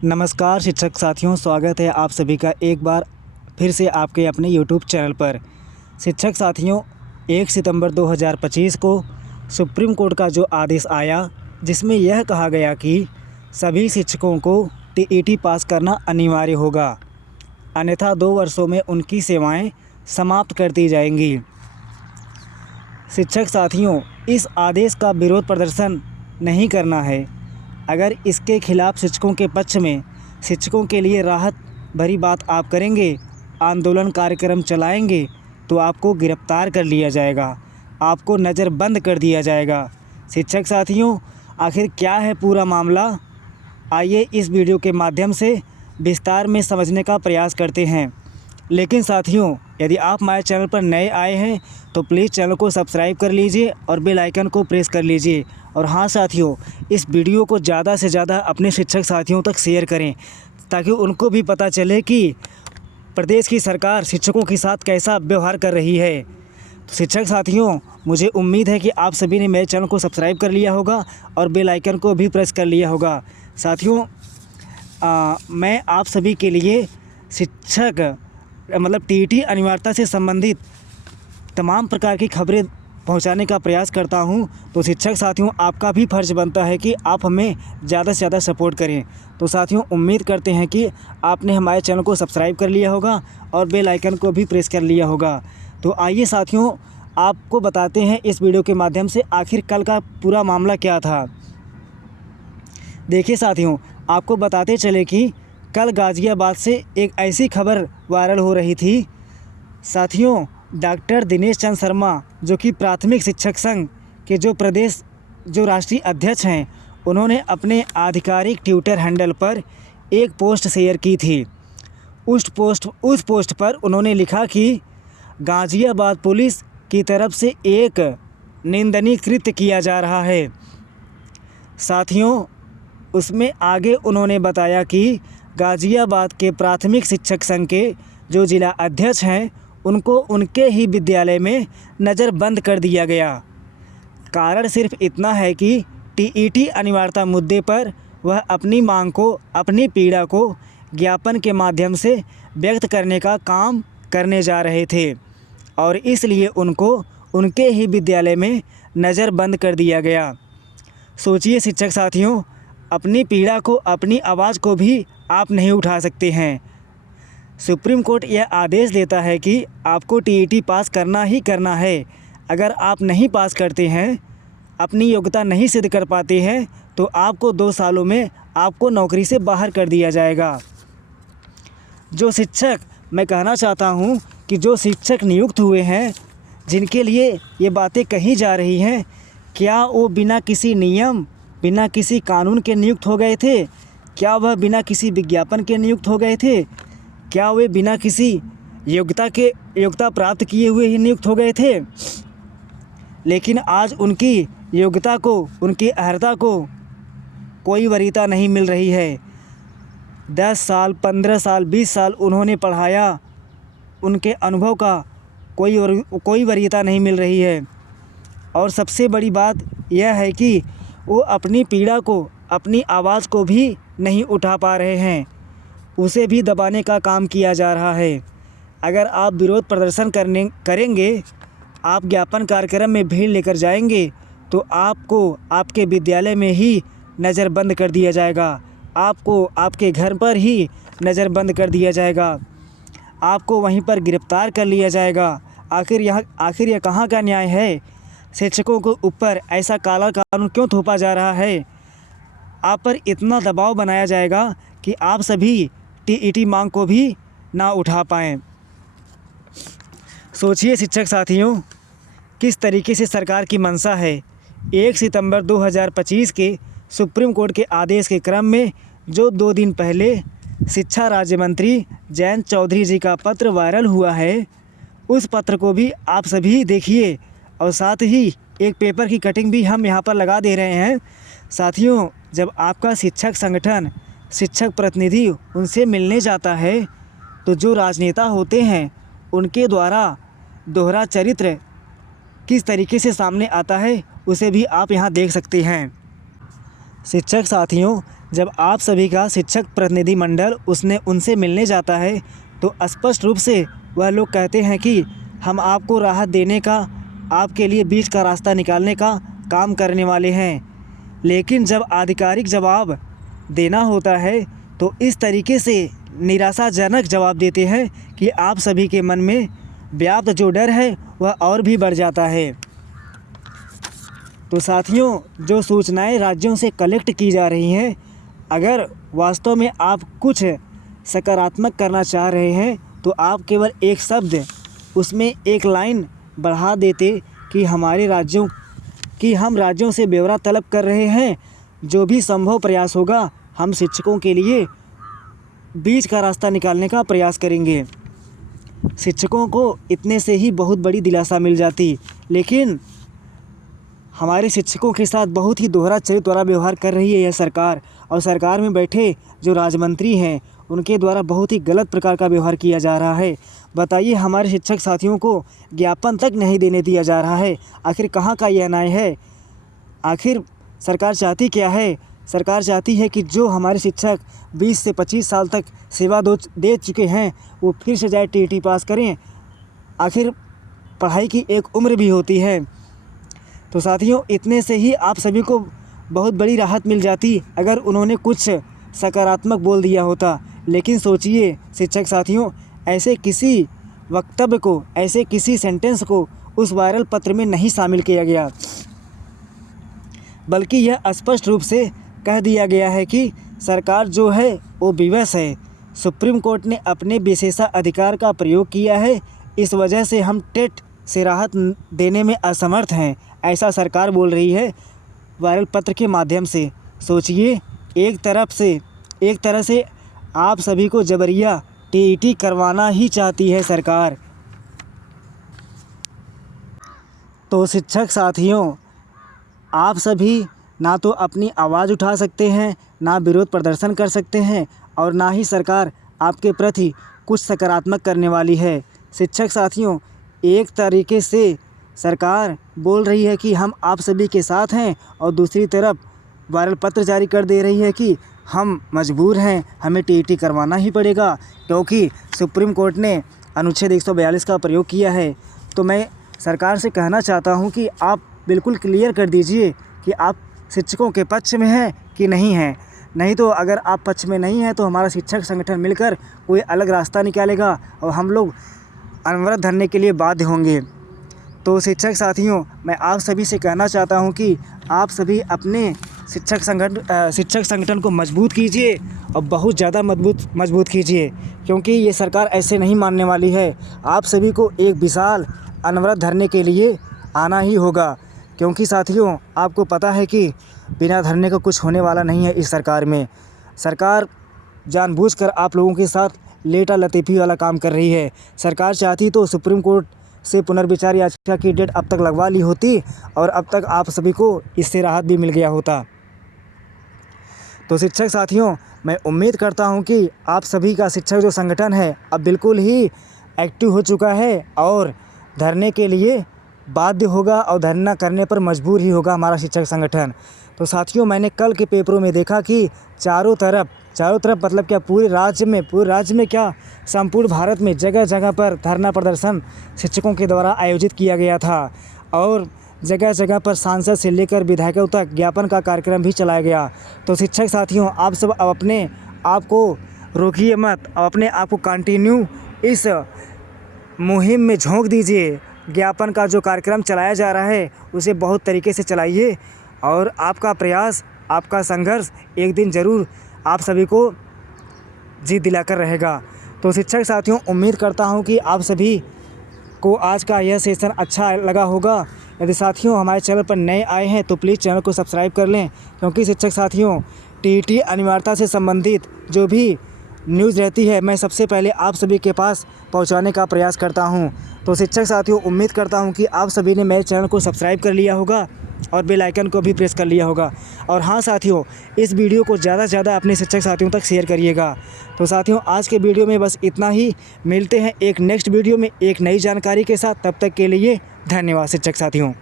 नमस्कार शिक्षक साथियों, स्वागत है आप सभी का एक बार फिर से आपके अपने यूट्यूब चैनल पर। शिक्षक साथियों, 1 सितंबर 2025 को सुप्रीम कोर्ट का जो आदेश आया, जिसमें यह कहा गया कि सभी शिक्षकों को टीईटी पास करना अनिवार्य होगा, अन्यथा 2 वर्षों में उनकी सेवाएं समाप्त कर दी जाएंगी। शिक्षक साथियों, इस आदेश का विरोध प्रदर्शन नहीं करना है। अगर इसके खिलाफ शिक्षकों के पक्ष में शिक्षकों के लिए राहत भरी बात आप करेंगे, आंदोलन कार्यक्रम चलाएंगे, तो आपको गिरफ्तार कर लिया जाएगा, आपको नज़रबंद कर दिया जाएगा। शिक्षक साथियों, आखिर क्या है पूरा मामला, आइए इस वीडियो के माध्यम से विस्तार में समझने का प्रयास करते हैं। लेकिन साथियों, यदि आप हमारे चैनल पर नए आए हैं तो प्लीज़ चैनल को सब्सक्राइब कर लीजिए और बेल आइकन को प्रेस कर लीजिए। और हाँ साथियों, इस वीडियो को ज़्यादा से ज़्यादा अपने शिक्षक साथियों तक शेयर करें, ताकि उनको भी पता चले कि प्रदेश की सरकार शिक्षकों के साथ कैसा व्यवहार कर रही है। तो शिक्षक साथियों, मुझे उम्मीद है कि आप सभी ने मेरे चैनल को सब्सक्राइब कर लिया होगा और बेल आइकन को भी प्रेस कर लिया होगा। साथियों, मैं आप सभी के लिए शिक्षक टीईटी अनिवार्यता से संबंधित तमाम प्रकार की खबरें पहुंचाने का प्रयास करता हूं। तो शिक्षक साथियों, आपका भी फ़र्ज़ बनता है कि आप हमें ज़्यादा से ज़्यादा सपोर्ट करें। तो साथियों, उम्मीद करते हैं कि आपने हमारे चैनल को सब्सक्राइब कर लिया होगा और बेल आइकन को भी प्रेस कर लिया होगा। तो आइए साथियों, आपको बताते हैं इस वीडियो के माध्यम से आखिर कल का पूरा मामला क्या था। देखिए साथियों, आपको बताते चले कि कल गाज़ियाबाद से एक ऐसी खबर वायरल हो रही थी। साथियों, डॉक्टर दिनेश चंद्र शर्मा, जो कि प्राथमिक शिक्षक संघ के जो राष्ट्रीय अध्यक्ष हैं, उन्होंने अपने आधिकारिक ट्विटर हैंडल पर एक पोस्ट शेयर की थी। उस पोस्ट पर उन्होंने लिखा कि गाज़ियाबाद पुलिस की तरफ से एक निंदनीय कृत्य किया जा रहा है। साथियों, उसमें आगे उन्होंने बताया कि गाज़ियाबाद के प्राथमिक शिक्षक संघ के जो जिला अध्यक्ष हैं, उनको उनके ही विद्यालय में नज़रबंद कर दिया गया। कारण सिर्फ इतना है कि टीईटी अनिवार्यता मुद्दे पर वह अपनी मांग को, अपनी पीड़ा को ज्ञापन के माध्यम से व्यक्त करने का काम करने जा रहे थे, और इसलिए उनको उनके ही विद्यालय में नज़रबंद कर दिया गया। सोचिए शिक्षक साथियों, अपनी पीड़ा को, अपनी आवाज़ को भी आप नहीं उठा सकते हैं। सुप्रीम कोर्ट यह आदेश देता है कि आपको टीईटी पास करना ही करना है। अगर आप नहीं पास करते हैं, अपनी योग्यता नहीं सिद्ध कर पाते हैं, तो आपको 2 सालों में आपको नौकरी से बाहर कर दिया जाएगा। मैं कहना चाहता हूं कि जो शिक्षक नियुक्त हुए हैं, जिनके लिए ये बातें कही जा रही हैं, क्या वो बिना किसी नियम, बिना किसी कानून के नियुक्त हो गए थे? क्या वह बिना किसी विज्ञापन के नियुक्त हो गए थे? क्या वे बिना किसी योग्यता प्राप्त किए हुए ही नियुक्त हो गए थे? लेकिन आज उनकी योग्यता को, उनकी अर्हता को कोई वरीयता नहीं मिल रही है। 10 साल, 15 साल, 20 साल उन्होंने पढ़ाया, उनके अनुभव का कोई वरीयता नहीं मिल रही है। और सबसे बड़ी बात यह है कि वो अपनी पीड़ा को, अपनी आवाज़ को भी नहीं उठा पा रहे हैं, उसे भी दबाने का काम किया जा रहा है। अगर आप विरोध प्रदर्शन करेंगे, आप ज्ञापन कार्यक्रम में भीड़ लेकर जाएंगे, तो आपको आपके विद्यालय में ही नज़रबंद कर दिया जाएगा, आपको आपके घर पर ही नज़रबंद कर दिया जाएगा, आपको वहीं पर गिरफ्तार कर लिया जाएगा। आखिर यह कहाँ का न्याय है? शिक्षकों के ऊपर ऐसा काला कानून क्यों थोपा जा रहा है? आप पर इतना दबाव बनाया जाएगा कि आप सभी टीईटी मांग को भी ना उठा पाएँ। सोचिए शिक्षक साथियों, किस तरीके से सरकार की मंशा है। 1 सितंबर 2025 के सुप्रीम कोर्ट के आदेश के क्रम में जो 2 दिन पहले शिक्षा राज्य मंत्री जयंत चौधरी जी का पत्र वायरल हुआ है, उस पत्र को भी आप सभी देखिए, और साथ ही एक पेपर की कटिंग भी हम यहाँ पर लगा दे रहे हैं। साथियों, जब आपका शिक्षक संगठन, शिक्षक प्रतिनिधि उनसे मिलने जाता है, तो जो राजनेता होते हैं, उनके द्वारा दोहरा चरित्र किस तरीके से सामने आता है, उसे भी आप यहाँ देख सकते हैं। शिक्षक साथियों, जब आप सभी का शिक्षक प्रतिनिधिमंडल उनसे मिलने जाता है तो स्पष्ट रूप से वह लोग कहते हैं कि हम आपको राहत देने का, आपके लिए बीच का रास्ता निकालने का काम करने वाले हैं। लेकिन जब आधिकारिक जवाब देना होता है तो इस तरीके से निराशाजनक जवाब देते हैं कि आप सभी के मन में व्याप्त जो डर है वह और भी बढ़ जाता है। तो साथियों, जो सूचनाएं राज्यों से कलेक्ट की जा रही हैं, अगर वास्तव में आप कुछ सकारात्मक करना चाह रहे हैं तो आप केवल एक शब्द, उसमें एक लाइन बढ़ा देते कि हम राज्यों से ब्यौरा तलब कर रहे हैं। जो भी संभव प्रयास होगा हम शिक्षकों के लिए बीच का रास्ता निकालने का प्रयास करेंगे। शिक्षकों को इतने से ही बहुत बड़ी दिलासा मिल जाती, लेकिन हमारे शिक्षकों के साथ बहुत ही दोहरा चरित्र वाला व्यवहार कर रही है यह सरकार। और सरकार में बैठे जो राजमंत्री हैं उनके द्वारा बहुत ही गलत प्रकार का व्यवहार किया जा रहा है। बताइए, हमारे शिक्षक साथियों को ज्ञापन तक नहीं देने दिया जा रहा है। आखिर कहाँ का यह न्याय है? आखिर सरकार चाहती क्या है? सरकार चाहती है कि जो हमारे शिक्षक 20 से 25 साल तक सेवा दे चुके हैं वो फिर से जाए टीईटी पास करें। आखिर पढ़ाई की एक उम्र भी होती है। तो साथियों, इतने से ही आप सभी को बहुत बड़ी राहत मिल जाती अगर उन्होंने कुछ सकारात्मक बोल दिया होता। लेकिन सोचिए शिक्षक साथियों, ऐसे किसी वक्तव्य को, ऐसे किसी सेंटेंस को उस वायरल पत्र में नहीं शामिल किया गया, बल्कि यह स्पष्ट रूप से कह दिया गया है कि सरकार जो है वो विवश है। सुप्रीम कोर्ट ने अपने विशेषाधिकार का प्रयोग किया है, इस वजह से हम टेट से राहत देने में असमर्थ हैं, ऐसा सरकार बोल रही है वायरल पत्र के माध्यम से। सोचिए, एक तरह से आप सभी को जबरिया टीईटी करवाना ही चाहती है सरकार। तो शिक्षक साथियों, आप सभी ना तो अपनी आवाज़ उठा सकते हैं, ना विरोध प्रदर्शन कर सकते हैं, और ना ही सरकार आपके प्रति कुछ सकारात्मक करने वाली है। शिक्षक साथियों, एक तरीके से सरकार बोल रही है कि हम आप सभी के साथ हैं, और दूसरी तरफ वायरल पत्र जारी कर दे रही है कि हम मजबूर हैं, हमें टीईटी करवाना ही पड़ेगा क्योंकि सुप्रीम कोर्ट ने अनुच्छेद 142 का प्रयोग किया है। तो मैं सरकार से कहना चाहता हूं कि आप बिल्कुल क्लियर कर दीजिए कि आप शिक्षकों के पक्ष में हैं कि नहीं हैं। नहीं तो अगर आप पक्ष में नहीं हैं तो हमारा शिक्षक संगठन मिलकर कोई अलग रास्ता निकालेगा और हम लोग अनवरत धरने के लिए बाध्य होंगे। तो शिक्षक साथियों, मैं आप सभी से कहना चाहता हूं कि आप सभी अपने शिक्षक संगठन को मजबूत कीजिए और बहुत ज़्यादा मजबूत कीजिए, क्योंकि ये सरकार ऐसे नहीं मानने वाली है। आप सभी को एक विशाल अनवरत धरने के लिए आना ही होगा, क्योंकि साथियों आपको पता है कि बिना धरने का कुछ होने वाला नहीं है इस सरकार में। सरकार जानबूझकर आप लोगों के साथ लेटा लतीफ़ी वाला काम कर रही है। सरकार चाहती तो सुप्रीम कोर्ट से पुनर्विचार याचिका की डेट अब तक लगवा ली होती और अब तक आप सभी को इससे राहत भी मिल गया होता। तो शिक्षक साथियों, मैं उम्मीद करता हूं कि आप सभी का शिक्षक जो संगठन है अब बिल्कुल ही एक्टिव हो चुका है और धरने के लिए बाध्य होगा और धरना करने पर मजबूर ही होगा हमारा शिक्षक संगठन। तो साथियों, मैंने कल के पेपरों में देखा कि चारों तरफ मतलब क्या, पूरे राज्य में क्या, संपूर्ण भारत में जगह जगह पर धरना प्रदर्शन शिक्षकों के द्वारा आयोजित किया गया था और जगह जगह पर सांसद से लेकर विधायकों तक ज्ञापन का कार्यक्रम भी चलाया गया। तो शिक्षक साथियों, आप सब अब अपने आप को रोकिए मत, अपने आप को कंटिन्यू इस मुहिम में झोंक दीजिए। ज्ञापन का जो कार्यक्रम चलाया जा रहा है उसे बहुत तरीके से चलाइए और आपका प्रयास, आपका संघर्ष एक दिन ज़रूर आप सभी को जीत दिलाकर रहेगा। तो शिक्षक साथियों, उम्मीद करता हूं कि आप सभी को आज का यह सेशन अच्छा लगा होगा। यदि साथियों हमारे चैनल पर नए आए हैं तो प्लीज़ चैनल को सब्सक्राइब कर लें, क्योंकि शिक्षक साथियों टीईटी अनिवार्यता से संबंधित जो भी न्यूज़ रहती है मैं सबसे पहले आप सभी के पास पहुंचाने का प्रयास करता हूं। तो शिक्षक साथियों, उम्मीद करता हूं कि आप सभी ने मेरे चैनल को सब्सक्राइब कर लिया होगा और बेल आइकन को भी प्रेस कर लिया होगा। और हाँ साथियों, इस वीडियो को ज़्यादा से ज़्यादा अपने शिक्षक साथियों तक शेयर करिएगा। तो साथियों, आज के वीडियो में बस इतना ही। मिलते हैं एक नेक्स्ट वीडियो में एक नई जानकारी के साथ। तब तक के लिए धन्यवाद शिक्षक साथियों।